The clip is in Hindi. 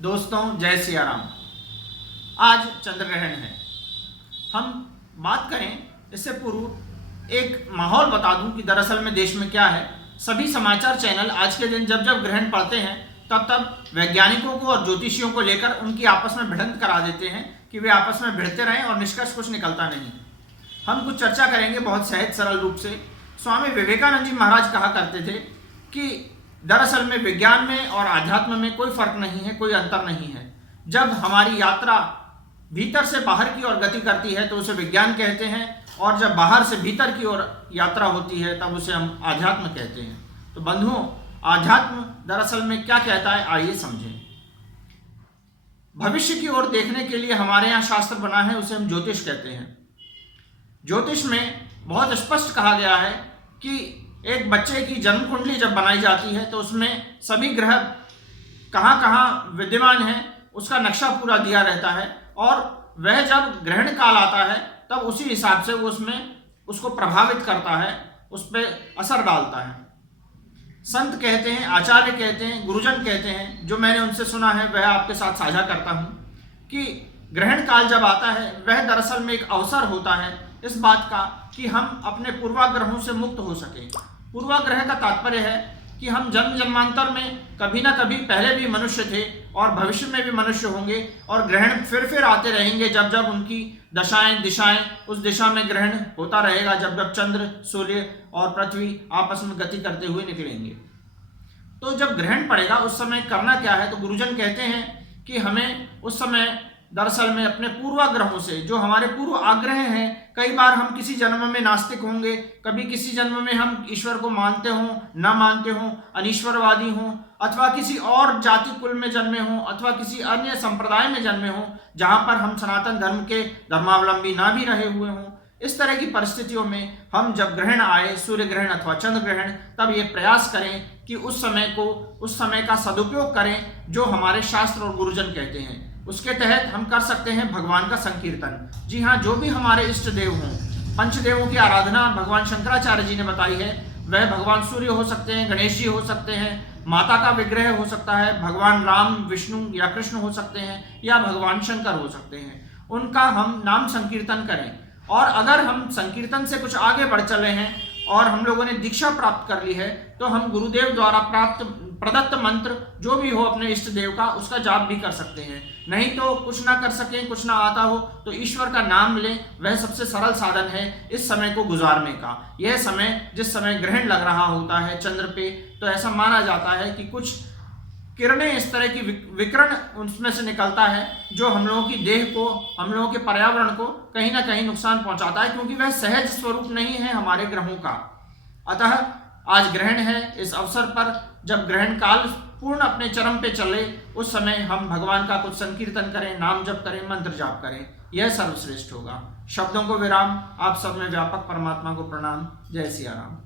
दोस्तों जय सिया राम। आज चंद्र ग्रहण है। हम बात करें इससे पूर्व एक माहौल बता दूं कि दरअसल में देश में क्या है। सभी समाचार चैनल आज के दिन जब जब ग्रहण पड़ते हैं तब तब वैज्ञानिकों को और ज्योतिषियों को लेकर उनकी आपस में भिड़ंत करा देते हैं कि वे आपस में भिड़ते रहें और निष्कर्ष कुछ निकलता नहीं। हम कुछ चर्चा करेंगे बहुत सहज सरल रूप से। स्वामी विवेकानंद जी महाराज कहा करते थे कि दरअसल में विज्ञान में और आध्यात्म में कोई फर्क नहीं है, कोई अंतर नहीं है। जब हमारी यात्रा भीतर से बाहर की ओर गति करती है तो उसे विज्ञान कहते हैं, और जब बाहर से भीतर की ओर यात्रा होती है तब उसे हम आध्यात्म कहते हैं। तो बंधुओं, आध्यात्म दरअसल में क्या कहता है, आइए समझें। भविष्य की ओर देखने के लिए हमारे यहाँ शास्त्र बना है, उसे हम ज्योतिष कहते हैं। ज्योतिष में बहुत स्पष्ट कहा गया है कि एक बच्चे की जन्म कुंडली जब बनाई जाती है तो उसमें सभी ग्रह कहाँ कहाँ विद्यमान हैं उसका नक्शा पूरा दिया रहता है, और वह जब ग्रहण काल आता है तब उसी हिसाब से वो उसमें उसको प्रभावित करता है, उस पर असर डालता है। संत कहते हैं, आचार्य कहते हैं, गुरुजन कहते हैं, जो मैंने उनसे सुना है वह आपके साथ साझा करता हूँ कि ग्रहण काल जब आता है वह दरअसल में एक अवसर होता है इस बात का कि हम अपने पूर्वाग्रहों से मुक्त हो सकें। पूर्वाग्रह का तात्पर्य है कि हम जन्म जन्मांतर में कभी ना कभी पहले भी मनुष्य थे और भविष्य में भी मनुष्य होंगे, और ग्रहण फिर आते रहेंगे जब जब उनकी दशाएं दिशाएं उस दिशा में ग्रहण होता रहेगा, जब जब चंद्र सूर्य और पृथ्वी आपस में गति करते हुए निकलेंगे। तो जब ग्रहण पड़ेगा उस समय करना क्या है, तो गुरुजन कहते हैं कि हमें उस समय दरअसल में अपने पूर्वाग्रहों से, जो हमारे पूर्व आग्रह हैं, कई बार हम किसी जन्म में नास्तिक होंगे, कभी किसी जन्म में हम ईश्वर को मानते हों न मानते हों, अनीश्वरवादी हों, अथवा किसी और जाति कुल में जन्मे हों, अथवा किसी अन्य संप्रदाय में जन्मे हों जहां पर हम सनातन धर्म के धर्मावलंबी ना भी रहे हुए हों। इस तरह की परिस्थितियों में हम जब ग्रहण आए, सूर्य ग्रहण अथवा चंद्र ग्रहण, तब ये प्रयास करें कि उस समय का सदुपयोग करें जो हमारे शास्त्र और गुरुजन कहते हैं। उसके तहत हम कर सकते हैं भगवान का संकीर्तन। जी हाँ, जो भी हमारे इष्ट देव हों, पंचदेवों की आराधना भगवान शंकराचार्य जी ने बताई है। वह भगवान सूर्य हो सकते हैं, गणेश जी हो सकते हैं, माता का विग्रह हो सकता है, भगवान राम, विष्णु या कृष्ण हो सकते हैं, या भगवान शंकर हो सकते हैं। उनका हम नाम संकीर्तन करें, और अगर हम संकीर्तन से कुछ आगे बढ़ चले हैं और हम लोगों ने दीक्षा प्राप्त कर ली है तो हम गुरुदेव द्वारा प्रदत्त मंत्र जो भी हो अपने इष्ट देव का, उसका जाप भी कर सकते हैं। नहीं तो कुछ ना कर सकें, कुछ ना आता हो तो ईश्वर का नाम लें, वह सबसे सरल साधन है इस समय को गुजारने का। यह समय जिस समय ग्रहण लग रहा होता है चंद्र पे, तो ऐसा माना जाता है कि कुछ किरणें इस तरह की विकिरण उसमें से निकलता है जो हम लोगों की देह को, हम लोगों के पर्यावरण को कहीं ना कहीं नुकसान पहुंचाता है, क्योंकि वह सहज स्वरूप नहीं है हमारे ग्रहों का। अतः आज ग्रहण है, इस अवसर पर जब ग्रहण काल पूर्ण अपने चरम पे चले उस समय हम भगवान का कुछ संकीर्तन करें, नाम जप करें, मंत्र जाप करें, यह सर्वश्रेष्ठ होगा। शब्दों को विराम। आप सब में व्यापक परमात्मा को प्रणाम। जय सिया राम।